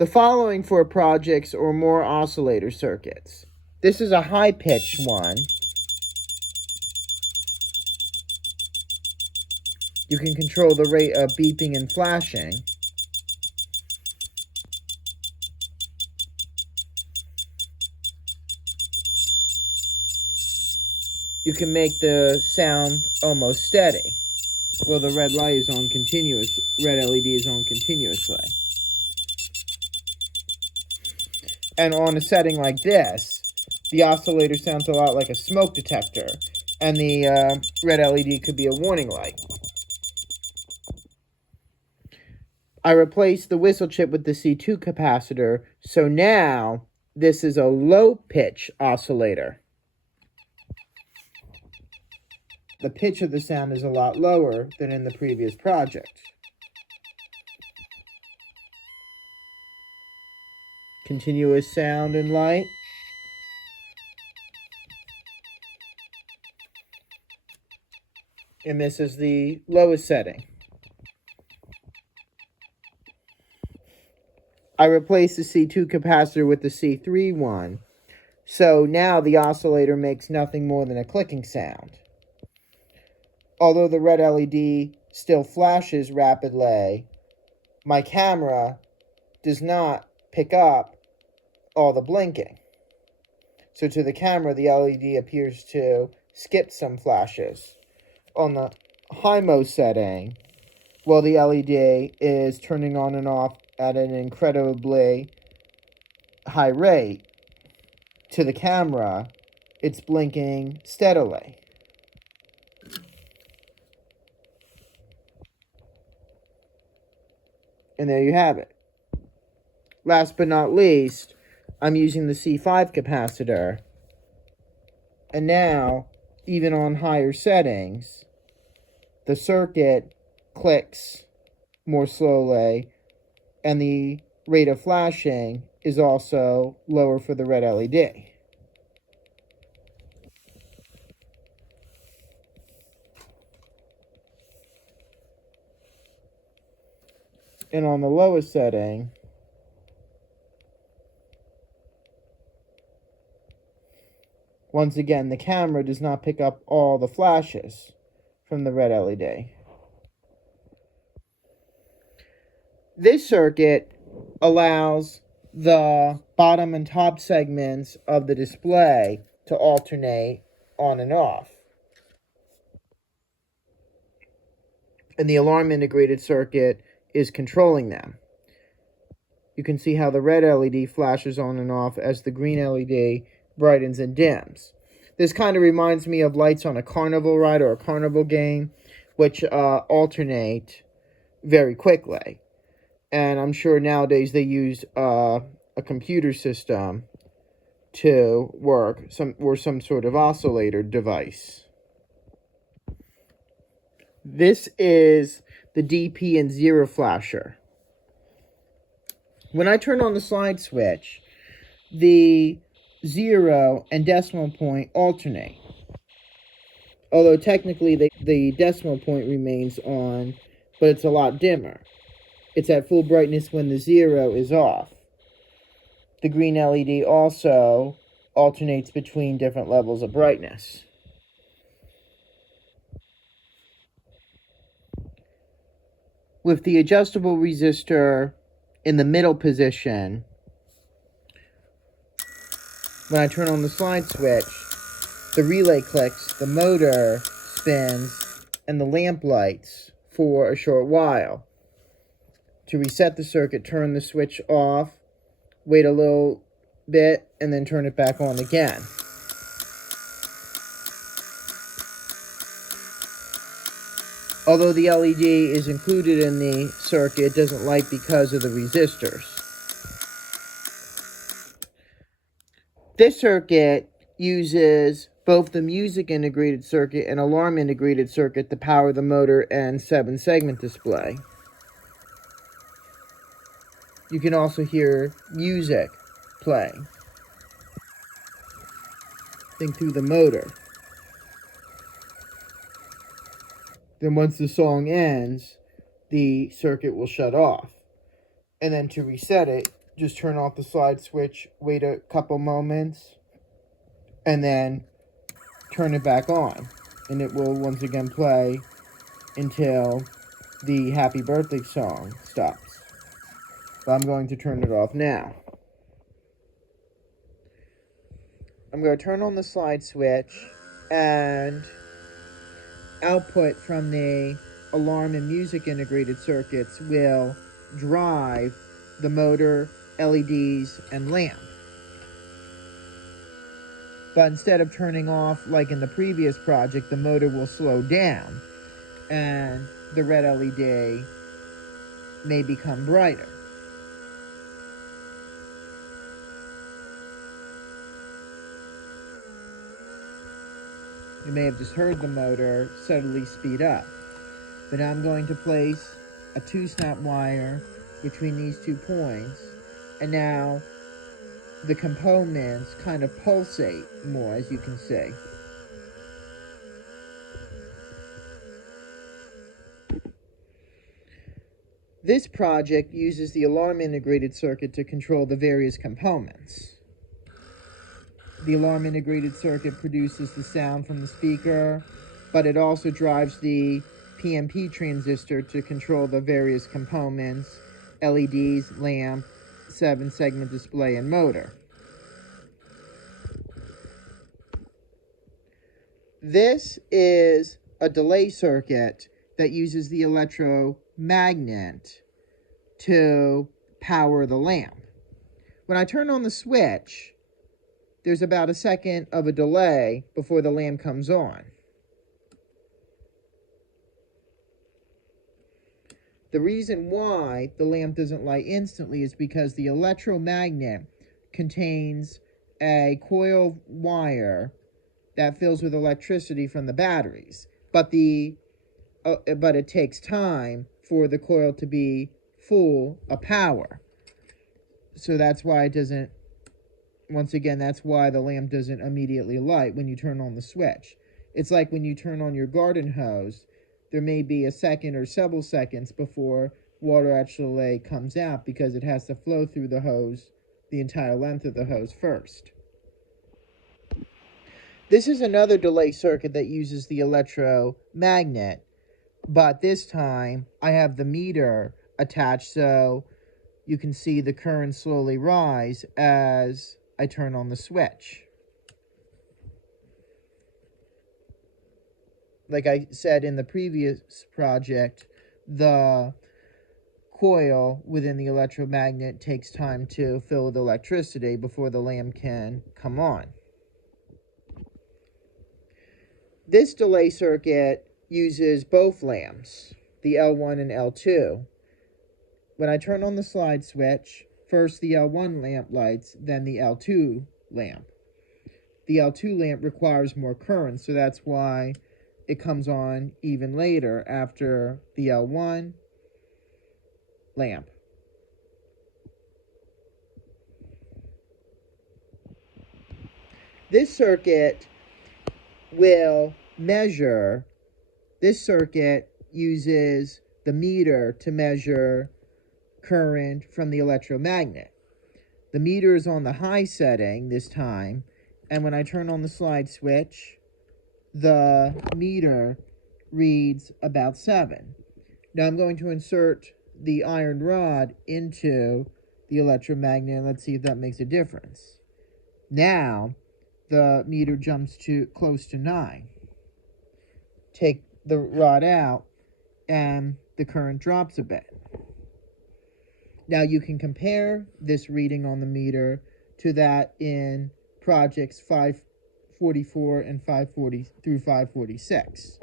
The following for projects or more oscillator circuits. This is a high-pitched one. You can control the rate of beeping and flashing. You can make the sound almost steady. Well, the red light is on red LED is on continuously. And on a setting like this, the oscillator sounds a lot like a smoke detector, and the red LED could be a warning light. I replaced the whistle chip with the C2 capacitor, so now this is a low-pitch oscillator. The pitch of the sound is a lot lower than in the previous project. Continuous sound and light. And this is the lowest setting. I replaced the C2 capacitor with the C3 one, so now the oscillator makes nothing more than a clicking sound. Although the red LED still flashes rapidly, my camera does not pick up all the blinking. So to the camera, the LED appears to skip some flashes. On the high mode setting, while the LED is turning on and off at an incredibly high rate, to the camera, it's blinking steadily. And there you have it. Last but not least, I'm using the C5 capacitor. And now, even on higher settings, the circuit clicks more slowly, and the rate of flashing is also lower for the red LED. And on the lowest setting, once again, the camera does not pick up all the flashes from the red LED. This circuit allows the bottom and top segments of the display to alternate on and off. And the alarm integrated circuit is controlling them. You can see how the red LED flashes on and off as the green LED brightens and dims. This kind of reminds me of lights on a carnival ride or a carnival game, which alternate very quickly. And I'm sure nowadays they use a computer system to work, some sort of oscillator device. This is the DP and 0 flasher. When I turn on the slide switch, the 0 and decimal point alternate. Although technically the decimal point remains on, but it's a lot dimmer. It's at full brightness when the 0 is off. The green LED also alternates between different levels of brightness. With the adjustable resistor in the middle position, when I turn on the slide switch, the relay clicks, the motor spins, and the lamp lights for a short while. To reset the circuit, turn the switch off, wait a little bit, and then turn it back on again. Although the LED is included in the circuit, it doesn't light because of the resistors. This circuit uses both the music integrated circuit and alarm integrated circuit to power the motor and 7-segment display. You can also hear music playing through the motor. Then once the song ends, the circuit will shut off. And then to reset it, just turn off the slide switch, wait a couple moments, and then turn it back on. And it will once again play until the happy birthday song stops. But I'm going to turn it off now. I'm going to turn on the slide switch, and output from the alarm and music integrated circuits will drive the motor, LEDs, and lamp. But instead of turning off like in the previous project, the motor will slow down and the red LED may become brighter. You may have just heard the motor suddenly speed up. But now I'm going to place a 2-snap wire between these 2 points, and now the components kind of pulsate more, as you can see. This project uses the alarm integrated circuit to control the various components. The alarm integrated circuit produces the sound from the speaker, but it also drives the PNP transistor to control the various components, LEDs, lamp, 7-segment display, and motor. This is a delay circuit that uses the electromagnet to power the lamp. When I turn on the switch, there's about a second of a delay before the lamp comes on. The reason why the lamp doesn't light instantly is because the electromagnet contains a coil wire that fills with electricity from the batteries, but it takes time for the coil to be full of power. So that's why it doesn't. Once again, that's why the lamp doesn't immediately light when you turn on the switch. It's like when you turn on your garden hose, there may be a second or several seconds before water actually comes out because it has to flow through the hose, the entire length of the hose first. This is another delay circuit that uses the electromagnet, but this time I have the meter attached so you can see the current slowly rise as I turn on the switch. Like I said in the previous project, the coil within the electromagnet takes time to fill with electricity before the lamp can come on. This delay circuit uses both lamps, the L1 and L2. When I turn on the slide switch, first the L1 lamp lights, then the L2 lamp. The L2 lamp requires more current, so that's why it comes on even later after the L1 lamp. This circuit uses the meter to measure current from the electromagnet. The meter is on the high setting this time, and when I turn on the slide switch, the meter reads about 7. Now I'm going to insert the iron rod into the electromagnet, and let's see if that makes a difference. Now the meter jumps to close to 9. Take the rod out, and the current drops a bit. Now you can compare this reading on the meter to that in projects 544 and 540 through 546.